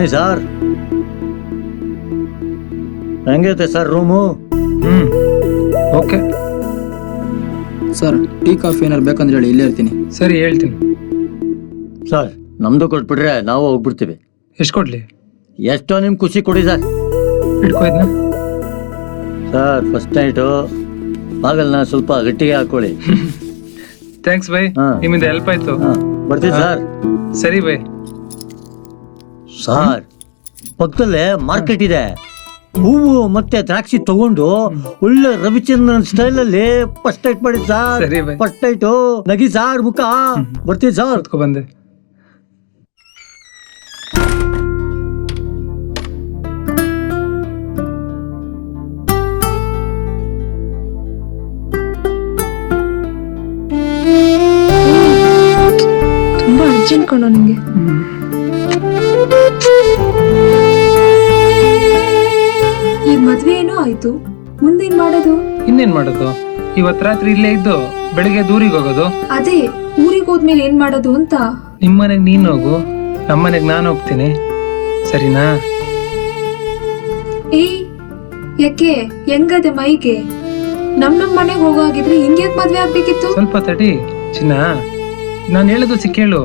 ಬನ್ನಿ ಸರ್. ಹೆಂಗೈತೆ sir room? Okay sir, tea coffee ಏನಾರು ಬೇಕಂದ್ರೆ ಹೇಳಿ, ಇಲ್ಲೇ ಇರ್ತೀನಿ. ಸರಿ, ಹೇಳ್ತೀನಿ. ಸರ್ ನಮ್ದು ಕೊಟ್ಬಿಟ್ರೆ ನಾವು ಹೋಗ್ಬಿಡ್ತೀವಿ. ಎಷ್ಟು ಕೊಡ್ಲಿ? ಎಷ್ಟೋ ನಿಮ್ ಖುಷಿ ಕೊಡಿ ಸರ್. ಇಟ್ಕೋ ಇದನ್ನ. ಸರ್ ಫಸ್ಟ್ ನೈಟು ಬಾಗಲ್ನ ಸ್ವಲ್ಪ ಗಟ್ಟಿಗೆ ಹಾಕೊಳ್ಳಿ. ಥ್ಯಾಂಕ್ಸ್ ಬೈ, ನಿಮ್ಮಿಂದ ಹೆಲ್ಪ್ ಆಯ್ತು. ಬರ್ತೀವಿ ಸರ್. ಸರಿ ಬೈ. ಸರ್ ಪಕ್ಕದಲ್ಲೇ ಮಾರ್ಕೆಟ್ ಇದೆ. ಹೂವು ಮತ್ತೆ ದ್ರಾಕ್ಷಿ ತಗೊಂಡು ಒಳ್ಳೆ ರವಿಚಂದ್ರನ್ ಸ್ಟೈಲ್ ಅಲ್ಲಿ ಫಸ್ಟ್ ನೈಟ್ ಮಾಡಿ ಸರ್. ಸರಿ ಬೈ. ಫಸ್ಟ್ ನೈಟು ನಗಿ ಸಾರ್ ಮುಖ. ಬರ್ತೀವಿ ಸರ್. ಬಂದೆ. ತುಂಬಾ ಅರ್ಜೆಂಟ್ ಕಣೋ ನಿಂಗೆ. ಈಗ ಮದ್ವೆ ಏನೋ ಆಯ್ತು, ಮುಂದೇನ್ ಮಾಡೋದು? ಇನ್ನೇನ್ ಮಾಡೋದು? ಇವತ್ ರಾತ್ರಿ ಇಲ್ಲೇ ಇದ್ದು ಬೆಳಿಗ್ಗೆ ದೂರಿಗೆ ಹೋಗೋದು. ಅದೇ ಊರಿಗೆ ಹೋದ್ಮೇಲೆ ಏನ್ ಮಾಡೋದು ಅಂತ. ನಿಮ್ಮನೆಗ್ ನೀನ್ ಹೋಗು, ನಮ್ಮನೆಗ್ ನಾನು ಹೋಗ್ತೀನಿ, ಸರಿನಾ? ಏಯ್ ಯಾಕೆ, ಹೆಂಗದೆ ಮೈಗೆ? ನಮ್ ಮನೆಗ್ ಹೋಗಾಗಿದ್ರೆ ಹಿಂಗ್ಯಾಕ್ ಮದ್ವೆ ಆಗ್ಬೇಕಿತ್ತು? ಸ್ವಲ್ಪ ತಡಿ ಚಿನ್ನ, ನಾನು ಹೇಳೋದು ಸಿಕ್ಕೇಳು.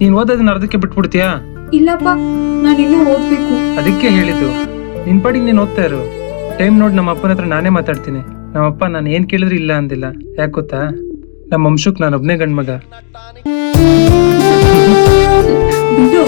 ನೀನ್ ಓದೋದನ್ನ ಅರ್ಧಕ್ಕೆ ಬಿಟ್ಬಿಡ್ತೀಯಾ? ಇಲ್ಲಪ್ಪ, ನಾನು ಇನ್ನೂ ಓದ್ಬೇಕು. ಅದಕ್ಕೆ ಹೇಳಿದ್ದು, ನಿನ್ ಪಾಡಿಗೆ ನೀನ್ ಓದ್ತಾ ಇರು. ಟೈಮ್ ನೋಡಿ ನಮ್ಮ ಅಪ್ಪನ ಹತ್ರ ನಾನೇ ಮಾತಾಡ್ತೀನಿ. ನಮ್ಮಪ್ಪ ನಾನು ಏನ್ ಕೇಳಿದ್ರು ಇಲ್ಲ ಅಂದಿಲ್ಲ. ಯಾಕೆ ಗೊತ್ತಾ, ನಮ್ಮ ವಂಶಕ್ ನಾನು ಒಬ್ನೇ ಗಂಡ್ಮಗ. ಬಿಡು.